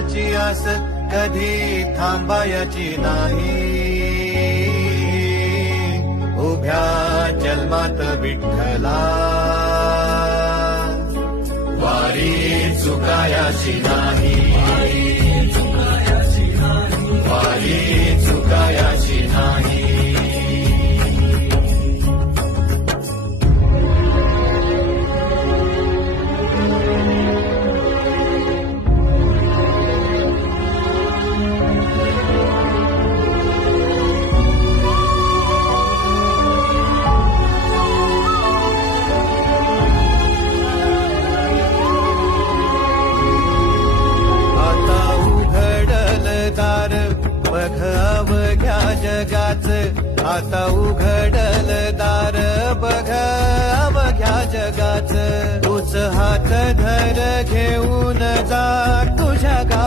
ची आस कधी थांबायची नाही. उभ्या जन्मात विठ्ठला वारी चुकायाची नाही. वारी चुकायाची नाही. बघ अवघ्या जगाच आता उघडल दार. बघ अवघ्या जगाच तूच हात धर घेऊन जा तुझ्या